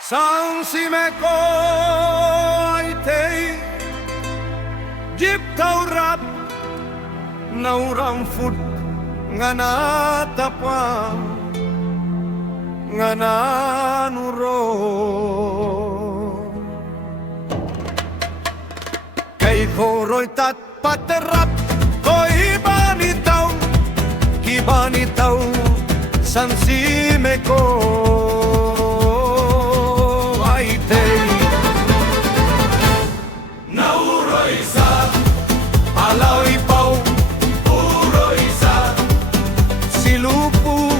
Sang si me ko ai tei Jip tau rap Naurang food Ngana tapa Ngana nuro Kay koroy tat paterap Koy bani tau San si me ko ai tei Nauroy sa Alaw ipaw Uroy sa Silupu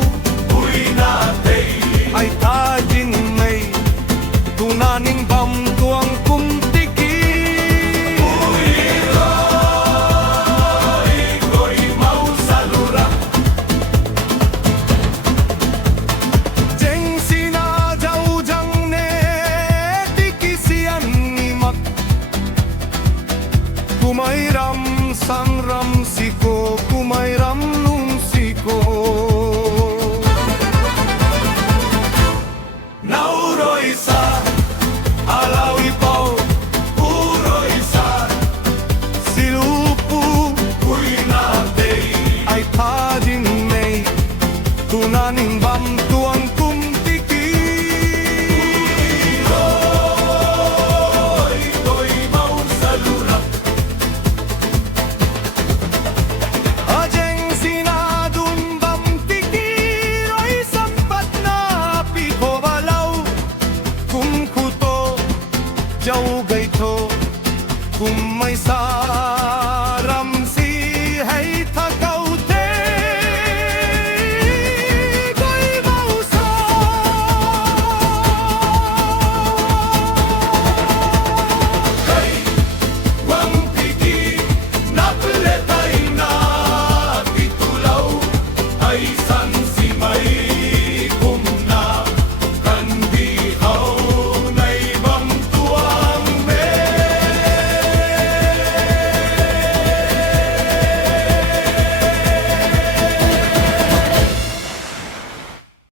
Uy natay Ay tajin may Tunaning bam tuang kumtiki Uy roy Koy mau salura Jeng sina jau jang ne Tiki siyan nimak Kumairam sang ram siko Kumairam nung siko Nauroy sa Alaw ipaw Uroy sa Silupu Uy natay Ay tajin may Tunaning bam tuang kumtiki Uy ko'y mau salura Ajeng sinadun bam tiki Roy sampat na piko balaw Kung kuto Jau gaito Kung may sa